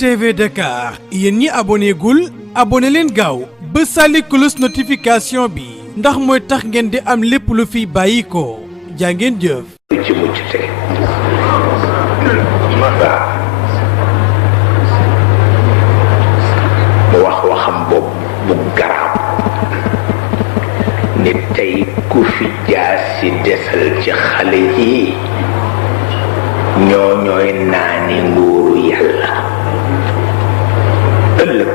TV Dakar yéen ñi abonné gul abonné leen gaaw ba sàlli cloche notification bi ndax mooy tax ngeen di am lépp lu fi bàyyi ko jaa ngeen jëf. ci mucc te mu wax waxam boobu bu garaaw ni tey ku fi jaasi desal ci xale yi ñooy naani nguuru yàlla ëllëg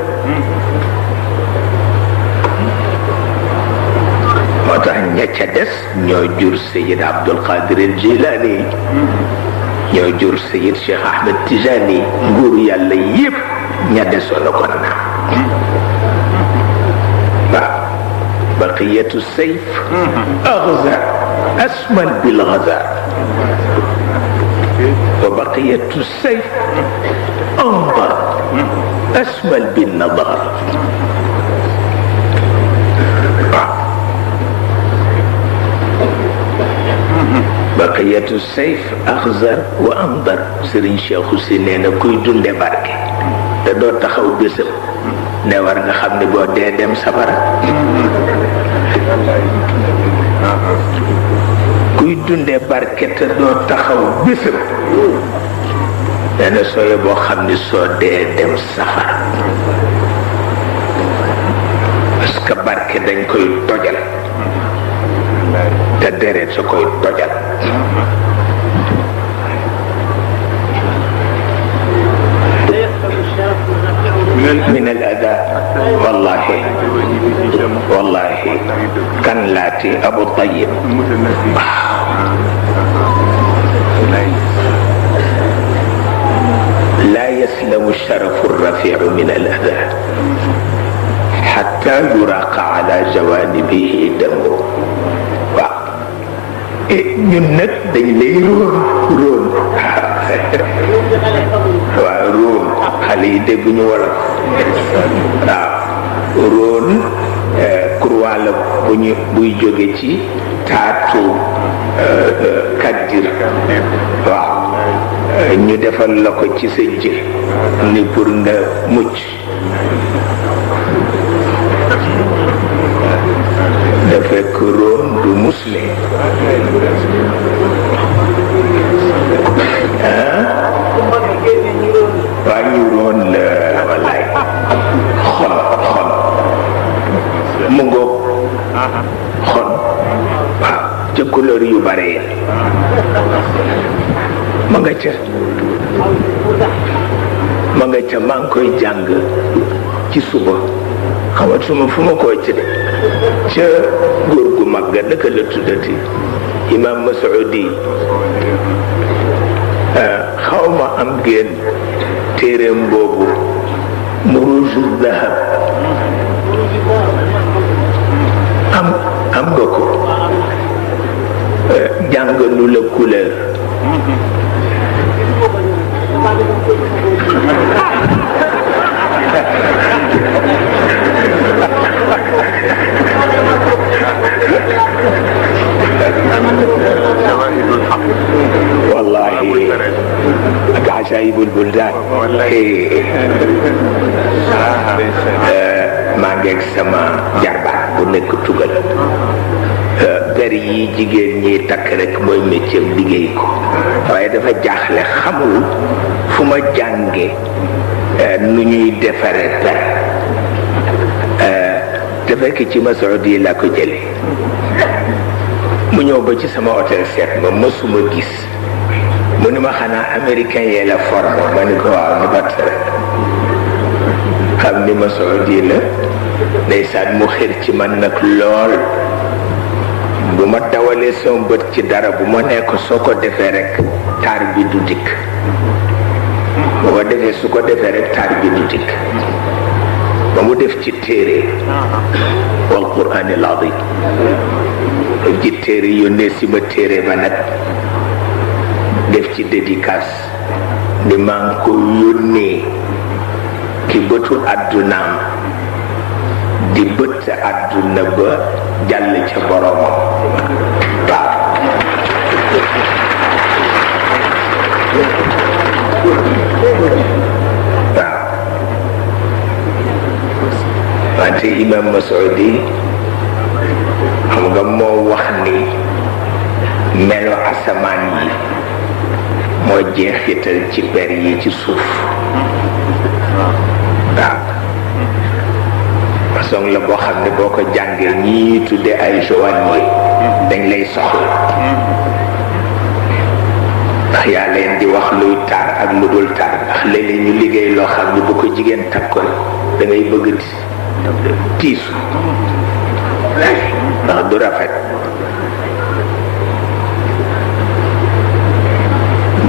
moo tax ña ca des ñoo jur Sayid Abdul Qadir al Jilani ñoo jur Sayid Cheikh Ahmed Tijani nguuru yàlla yépp ña desoon na ko naam waaw baqiyatu sayf axzar asman bil ghazar wa baqiyatu sayf anbar asmal bin nadar baqiyatu sayf axzar wa anbar Serigne Cheikh si nee na kuy dunde barke te doo taxaw bésam ne war nga xam ne boo dee dem safara kuy dunde barke te doo taxaw bésam nee na sooye boo xam ne soo dee dem safara parce que barke dañ koy tojal te deret sa koy tojal من الأذى والله كان لاتي أبو الطيب لا يسلم الشرف الرفيع من الأذى حتى يراق على جوانبه دمه ñun nag dañ lay róon waaw róon xale yi dégguñu wala waaw róon croix la buy jóge ci taatu kaddir waaw ñu defal la ko ci sa jë ni pour nga mucc da fekk róon du musle waa ñu róon la wallaay xon mu ngoog xon waaw ca couleur yu bare ya ma nga ca maa ngi koy jàng ci suba xamatuma fu ma koy ci de ca góor gu mag ga naka la tuddati imam Masoudi xaw ma am ngeen téereem boobu Muruju Dahab am nga ko jàngalu la couleur والله عجائب البلدان maa ngeeg sama jarbaat bu nekk tugal per yi jigéen ñi takk rek mooy métier liggéey ko waaye dafa jaaxle xamul fu ma jànge nu ñuy defare per te fekk ci Masoudi yi laa ko jële mu ñëw ba ci sama hôtel seet ma mësuma gis mu ni ma xanaa américain yee la formé ma ni ko waaw ni bat rek xam ni Masoudi la ndeysaan mu xir ci man nag lool bu ma dawalee sama bët ci dara bu ma nekk soo ko defee rek taar bi du dikk bu ko defee su ko defee rek taar bi du dikk ba mu def ci téere wal Qur'an al azim ci téere yónnee si ma téere ba nag def ci dédicace ni maa ngi ko yónnee ki bëtu àddunaam di bët àdduna ba jàll ca boromam waaw waaw imam Mas'udi xam nga moo wax ni melo asamaan yi moo jeexital ci per yi ci suuf waaw façon la boo xam ne boo ko jàngee ñii tudde ay joaillier dañ lay soxla ndax yaa leen di wax luy tar ak lu dul tar ndax léeg-léeg ñu liggéey loo xam ne bu ko jigéen takkoon da ngay bëgg tiisu ndax du rafet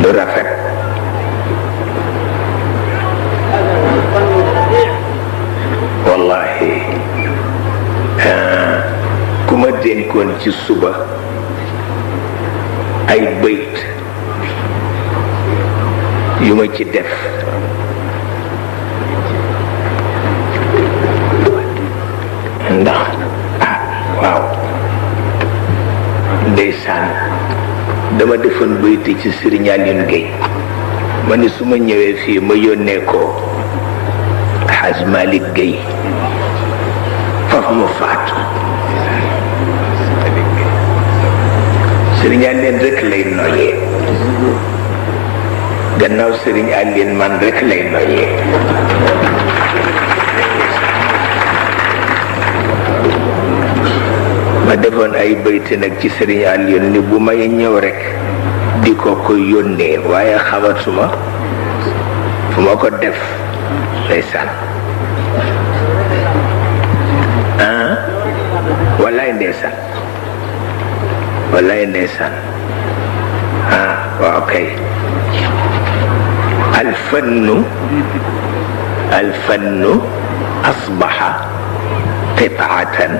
du rafet wallahi ku ma dénkoon ci suba ay bëyt yu ma ci def ndax waaw ndeysaan dama defoon bëyti ci Serigne Alioune Gueye ma ni su ma ñëwee fii ma yónnee ko Hadj Malick Gueye foofu mu faatu Serigne Alioune rek lay noyyee gannaaw Serigne Alioune man rek lay noyyee ma defoon ay bayti nag ci Serigne Alioune ni bu may ñëw rek di ko yónnee waaye xamatuma fu ma ko def ndeysaan wallaay ndeysaan waaw kay alfannu asbaxa qit'atan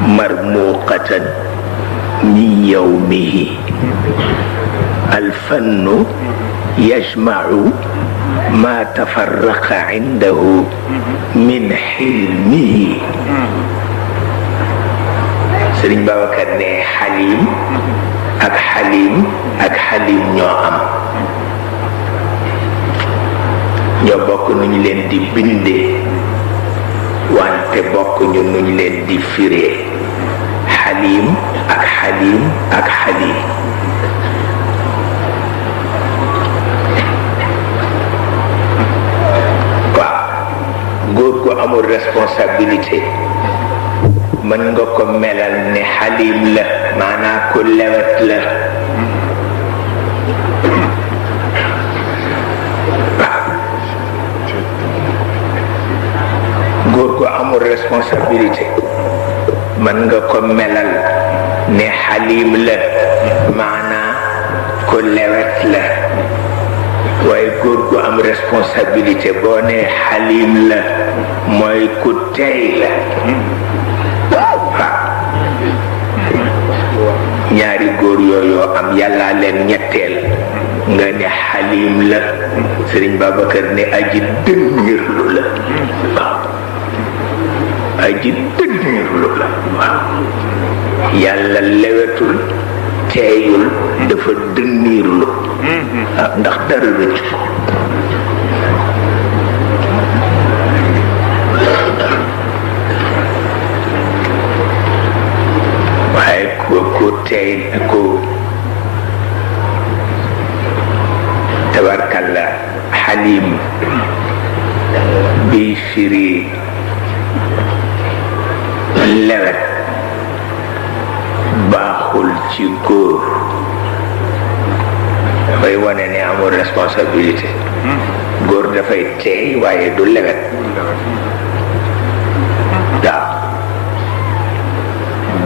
مرموقة من يومه الفن يجمع ما تفرق عنده من حلمه Sëriñ Babacar ne Halim ak Halim ñoo am ñoo bokk nu ñu leen di bindee wante bokk ñu nu ñu leen di firee Halim ak Halim waaw góor gu amul responsabilité mën nga ko melal ne Halim la maanaam ku lewet la góor gu amul responsabilité mën nga ko melal ne Halim la maanaam ku lewet la waaye góor gu am responsabilité boo ne Halim la mooy ku tey la waaw ñaari góor yooyu am yàlla leen ñetteel nga ne Halim la Sëriñ Babacar ne aji dëngirlu la waaw aji dëngirlu la waaw yàlla lewetul teeyul dafa dëngirlu ndax dara rëcc ko waaye ku teey ku tabarkalla Halim bi firi lewet baaxul ci góor dafay wane ne amul responsabilité góor dafay teey waaye du lewet waaw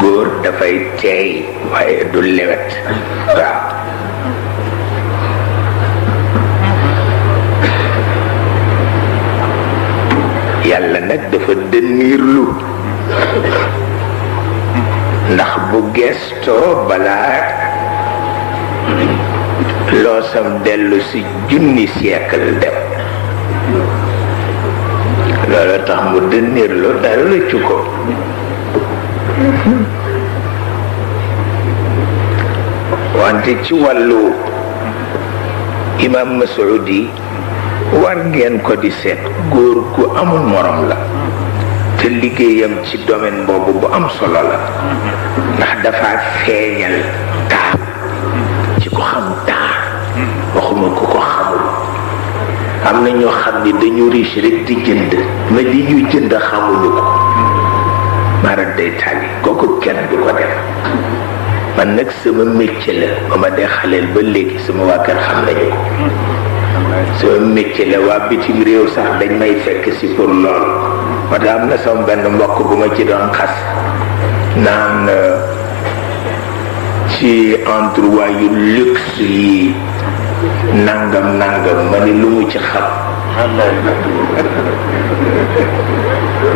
góor dafay teey waaye du lewet waaw yàlla nag dafa dënniirlu ndax bu gestoo balaa loosam dellu si junni siècle dem loolu tax mu dënniirlu dara rëccu ko wante ci wàllu imam Mas'udi war ngeen ko di seet góor gu amul morom la te liggéeyam ci domaine boobu bu am solo la ndax dafa feeñal taar ci ko xam taar waxuma ku ko xamul am na ñoo xam ni dañu riche rek di jënd mais li ñuy jënd xamuñu ko mara day tàlli kooku kenn du ko def man nag sama métier la ba ma dee xaleel ba léegi sama waa kër xam nañu ko sama métier la waa bitim réew sax dañ may fekk si pour lool moo tax am na sama benn mbokk bu ma ci doon xas naan ci endroit yu luxe yi nangam ma ni lu mu ci xam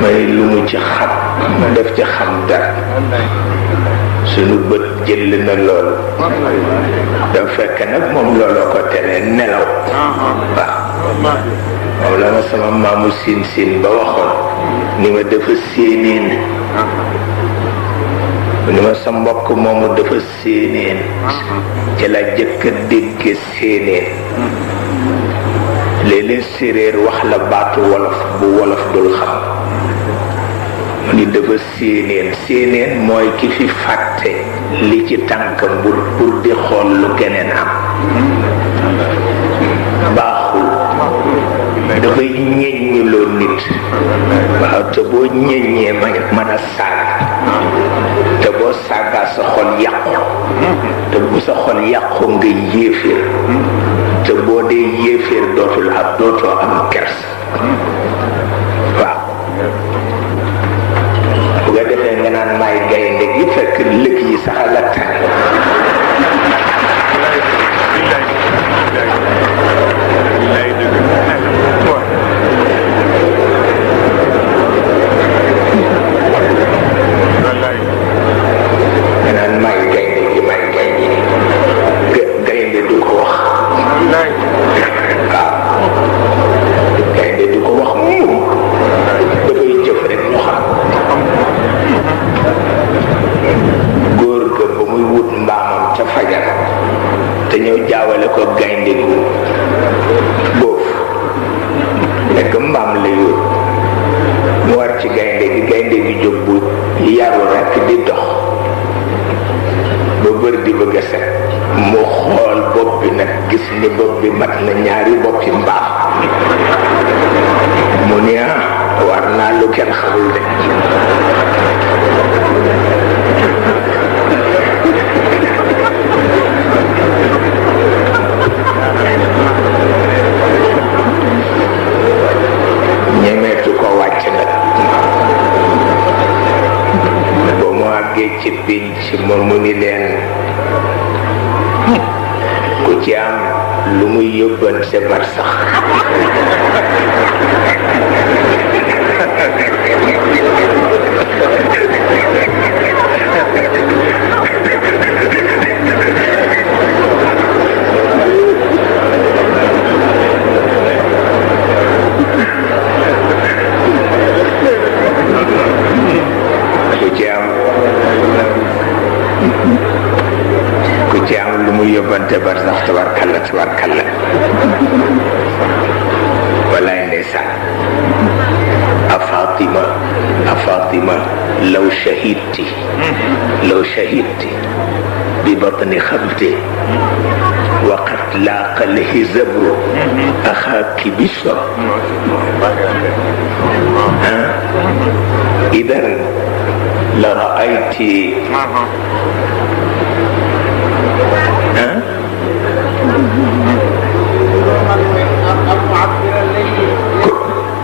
ma ni lu mu ci xam ma def ci xam dara sunu bët jël na loolu da fekk nag moom looloo ko tere nelaw waaw moom la ma sama maamu siin ba waxoon ni ma dafa séeneen ni ma sa mbokk moomu dafa séeneen ci la jëkk a dégg séeneen léeg-léeg séeréer wax la baatu wolof bu wolof dul xam mu ni dafa séeneen mooy ki fi fàtte li ci tànkam pour di xool lu keneen am baaxul dafay ñeññuloo nit waaw te boo ñeññee mën a saaga te boo saagaa sa xol yàqu te bu sa xol yàqu nga yéeféer te boo dee yéeféer dootoo am kers waaw bu nga defee nga naan maay gaynde gi fekk lëg yi sax a la tane لو شهدت ببطن خبته وقد لاقى الهزبر أخاك بشر إذا لرأيت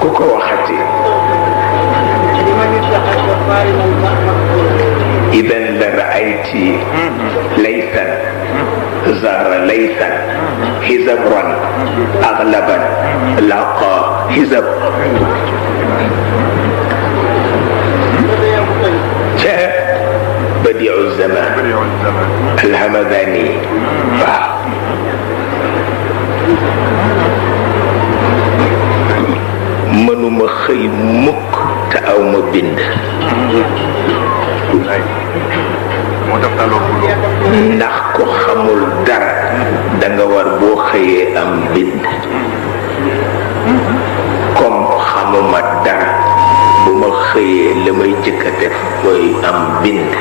كوكو وحتي إذا لرأيت ليثا زار ليثا هزبرا أغلبا لاقى هزب جاء بديع الزمان الهمذاني mënuma xëy mukk te aw ma bind ndax ko xamul dara danga war boo xëyee am bind comme xamuma dara bu ma xëyee jëkk a def booy am bind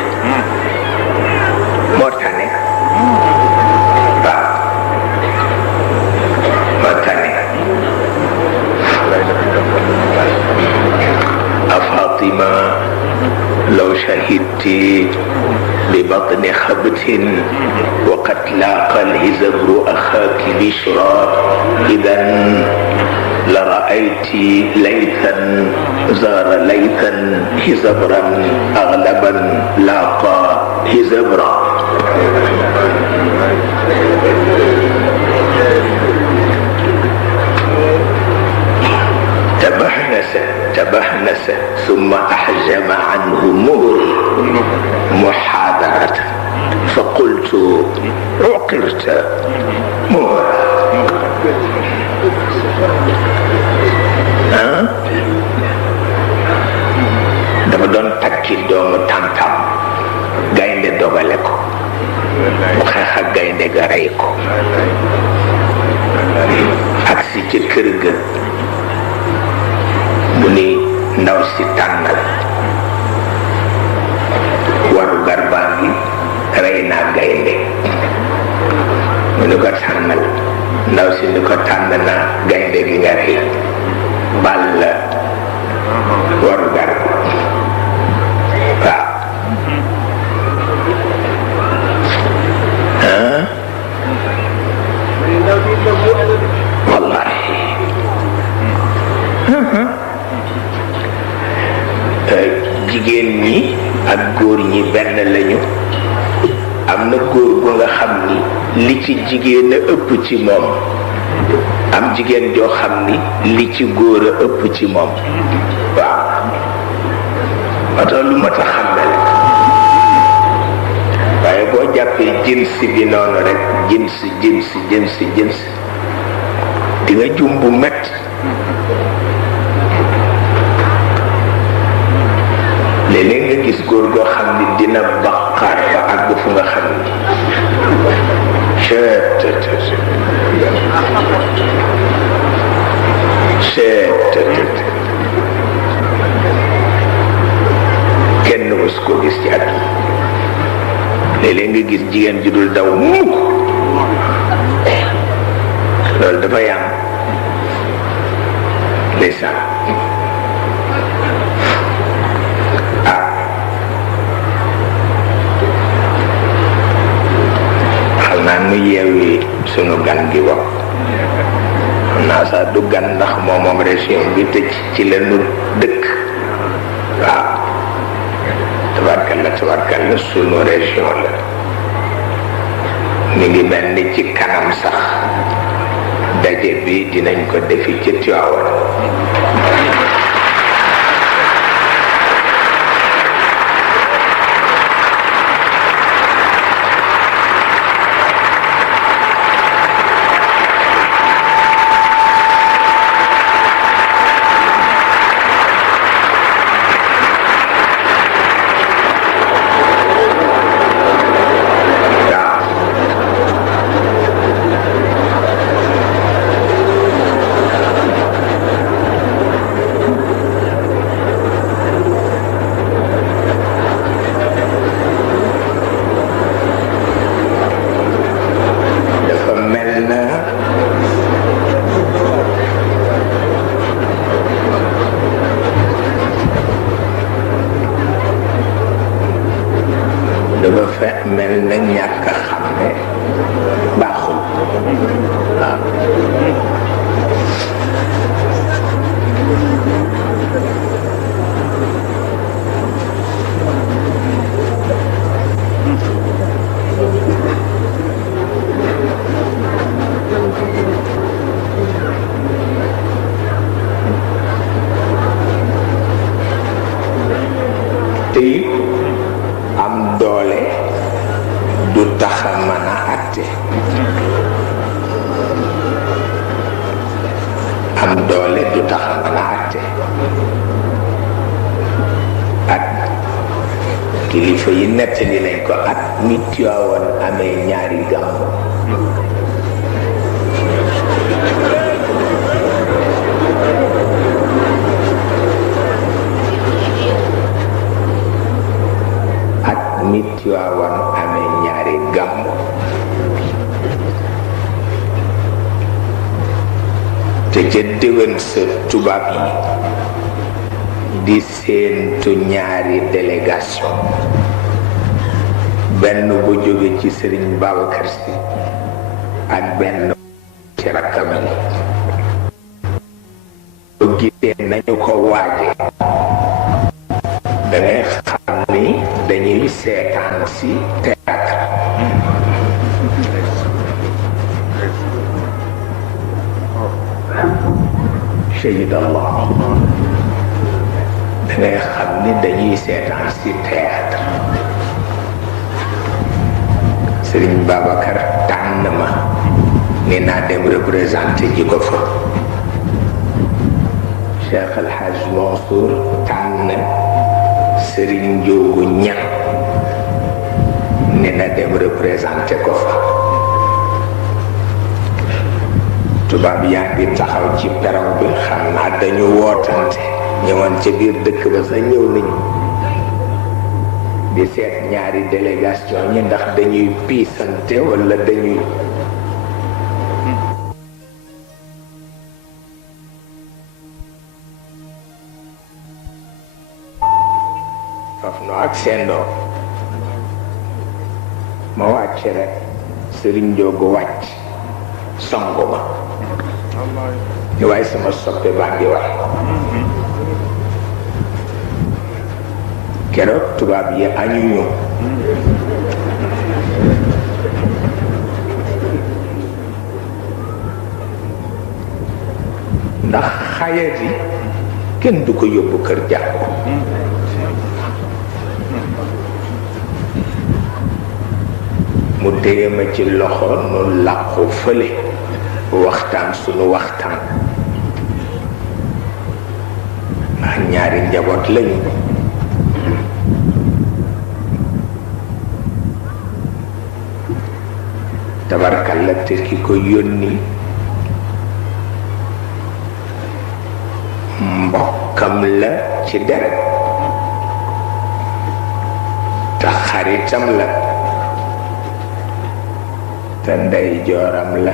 moo tane waaw moo tane a Fatima law shahidti ببطن خبت وقد لاقى الهزبر أخاك بشرى إذا لرأيت ليثا زار ليثا هزبرا أغلبا لاقى هزبرا تبحنس ثم أحجم عنه مهري محاضرة فقلت عقرت مهرا dafa doon takki doomu tam-tam gaynde dogale ko mu xeex ak gaynde ga rey ko agsi ci kër ga mu ni ndaw si tànnal waru garbaa gi rey naa gaynde mu ni ko tànnal ndaw si ni ko tànn naa gaynde gi nga rey bal la waru garba waaw wallahi jigéen ñi ak góor ñi benn lañu am na góor gu nga xam ni li ci jigéen a ëpp ci moom am jigéen joo xam ni li ci góor a ëpp ci moom waaw oto lu ma tax xam ne la waaye boo jàppee jins bi noonu rek jins di nga jum bu metti léeg-léeg nga gis góor goo xam ni dina baqaar ba àgg fu nga xam ni kenn mës ko gis ci àdduna léeg-léeg nga gis jigéen ju dul daw mukk loolu dafa yam ndeysaan nu yeewi sunu gan gi wax xam naa sax du gan ndax moom région bi tëj ci la nu dëkk waaw tabarkalla sunu région la mi ngi mel ni ci kanam sax daje bi dinañ ko defi ci Tiwaawan mel na ñàkk a xam ne baaxul waaw te am doole du tax a mën a àtte am doole du tax a mën a àtte ak kilifa yi nettali nañ ko at mi Tiwaawan amee ñaari gàmmu Tiwaawan amee ñaari gàmmu te ca déwén sa tubaab yi di séentu ñaari délégation benn bu jóge ci Sëriñ Babacar Si ak benn ci rakkam yi bu gisee nañu ko waaje da ngay xam ni dañuy seetaan si théâtre shahid Allah da ngay xam ni dañuy seetaan si théâtre Sëriñ Babacar tànn ma ni naa dem représenté ji ko fa Cheikh El Hadj Mansour tànn Sëriñ Njoogu Ñaŋ ni na dem représenté ko fa tubaab yaa ngi taxaw ci perron bi xam naa dañu wootante ñëwoon ca biir dëkk ba sax ñëw nañu di seet ñaari délégation ñi ndax dañuy piisante wala dañuy faf no ak sendoo ma wàcc rek Sëriñ Njoogu wàcc songu ma ni waaye sama soppe baa ngi wax keroog tubaab yi añuñu ndax xayat yi kenn du ko yóbbu kër jàkko mu téye ma ci loxo nu làqu fële waxtaan sunu waxtaan ndax ñaari njaboot lañu tabarkalla te ki ko yónni mbokkam la ci deret te xaritam la te ndey jooram la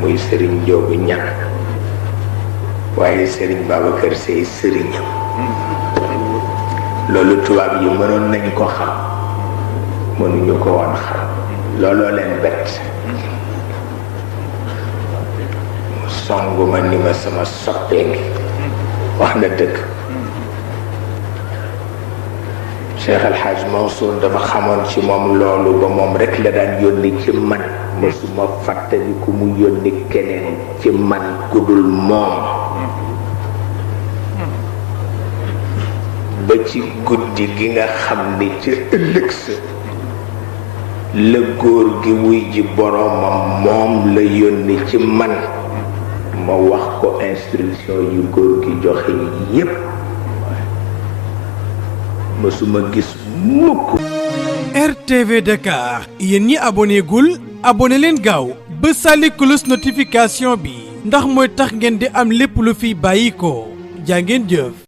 muy Sëriñ Njoogu Ñaŋ waaye Sëriñ Babacar Sy sëriñam loolu tubaab yi mënoon nañ ko xam mënuñu ko woon xam looloo leen bett mu songu ma ni ma sama soppee ngi wax na dëgg Cheikh El Hadj Mansour dafa xamoon ci moom loolu ba moom rek la daan yónni ci man mësuma fàttali ku mu yónni keneen ci man ku dul moom ba ci guddi gi nga xam ni ci ëllëg sa la góor gi wuy ji boroomam moom la yónni ci man ma wax ko instruction yu góor gi joxe yépp mësuma gis mukk. RTV Dakar yéen ñi abonné gul abonné leen gaaw ba sàlli cloche notification bi ndax mooy tax ngeen di am lépp lu fi bàyyi ko jaa ngeen jëf.